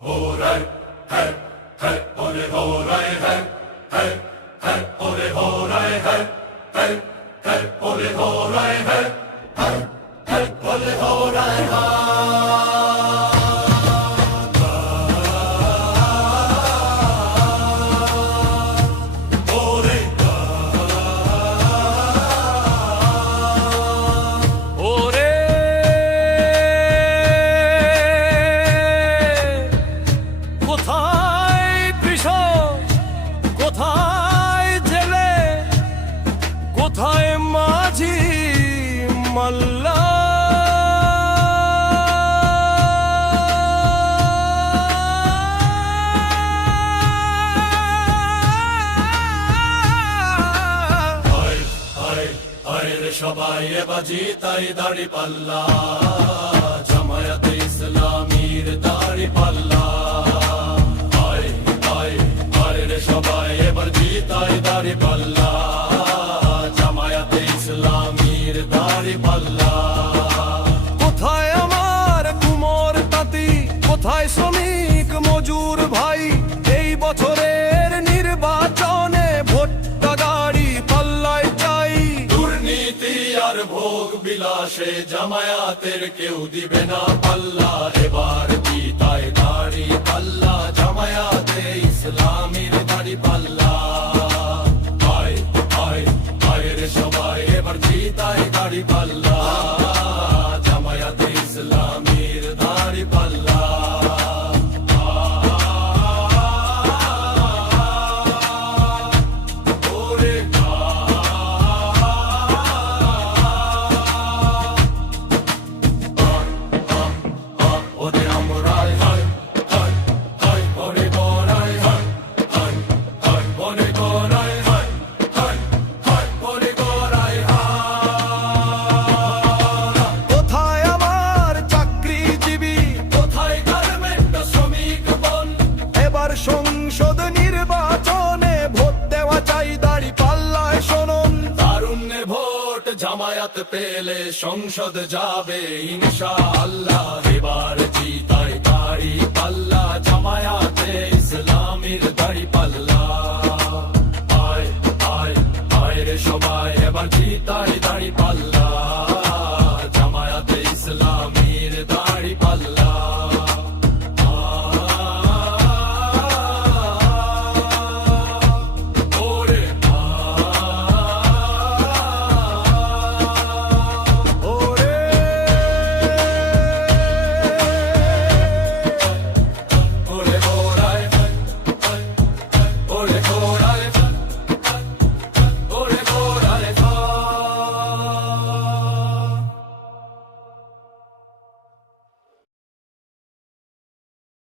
हो रहे है ओरे हो रहे है ओरे हो रहे है ओरे हो रहे है ओरे हो रहे কোথায় মাঝি মাল্লা সবাই বাজি তাই দাড়ি পাল্লা জামায়াতে ইসলামীর দাড়ি পাল্লা সবাই এবার জিতাই দাড়ি পাল্লা জামায়াতে ইসলামীর দাড়ি পাল্লা। কোথায় আমার কুমোর তাঁতি, কোথায় শ্রমিক মজুর ভাই, এই বছরের নির্বাচনে ভোটটা দাড়ি পাল্লায় চাই। দুর্নীতি আর ভোগ বিলাসে জামায়াতের কেউ দিবে না পাল্লা, এবার জিতাই দাড়ি পাল্লা জামায়াতে ইসলামীর দাড়ি পাল্লা। সবাই এবার জিতাই দাড়ি পাল্লা জামায়াতে ইসলামীর দাড়ি পাল্লা। সংসদ নির্বাচনে ভোট দেওয়া চাই দাড়ি পাল্লায় শোনুন। তারুণ্যের ভোট জামায়াত পেলে সংসদ যাবে ইনশাআল্লাহ, এবার জিতাই দাড়ি